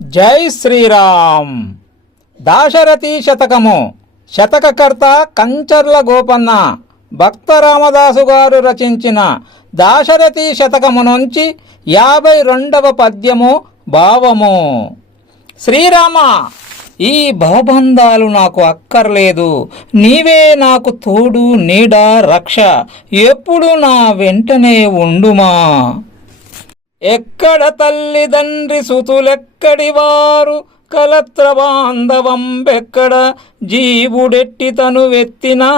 జై శ్రీరామ్. దాశరథి శతకము. శతకకర్త కంచర్ల గోపన్న. భక్త రామదాసు గారు రచించిన దాశరథి శతకము నుంచి 52వ పద్యము భావము. శ్రీరామ, ఈ భవబంధాలు నాకు అక్కర్లేదు. నీవే నాకు తోడు, నీడ, రక్ష. ఎప్పుడు నా వెంటనే ఉండుమా. ఎక్కడ తల్లిదండ్రి సుతులెక్కడి వారు, కలత్ర బాంధవం బెక్కడ. జీవుడెట్టి తను వెత్తినా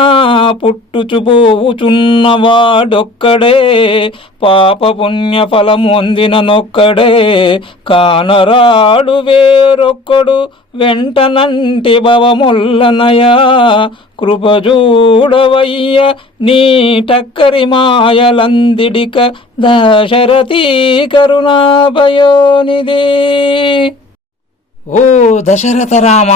పుట్టుచుపోవుచున్నవాడొక్కడే. పాప పుణ్య ఫలము అందిననొక్కడే. కానరాడు వేరొక్కడు వెంటనంటి భవముల్లనయా. కృపజూడవయ్య నీ టక్కరి మాయలందిడిక. దశరథీ కరుణాభయోనిధి. ఓ దశరథ రామ,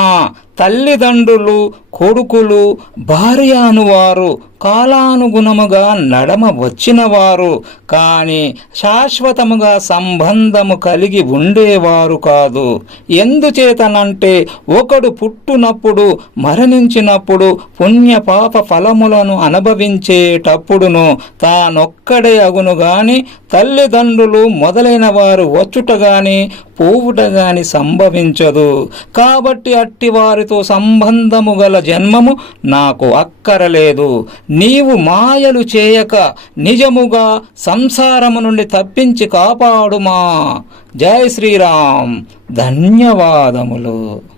తల్లిదండ్రులు, కొడుకులు, భార్య అనువారు కాలానుగుణముగా నడమ వచ్చినవారు, కానీ శాశ్వతముగా సంబంధము కలిగి ఉండేవారు కాదు. ఎందుచేతనంటే ఒకడు పుట్టునప్పుడు, మరణించినప్పుడు, పుణ్య పాప ఫలములను అనుభవించేటప్పుడును తానొక్కడే అగును గాని తల్లిదండ్రులు మొదలైన వారు వచ్చుట గాని పోవుట గాని సంభవించదు. కాబట్టి అట్టి వారితో సంబంధము గల జన్మము నాకు అక్కరలేదు. నీవు మాయలు చేయక నిజముగా సంసారము నుండి తప్పించి కాపాడుమా. జై శ్రీరామ్. ధన్యవాదములు.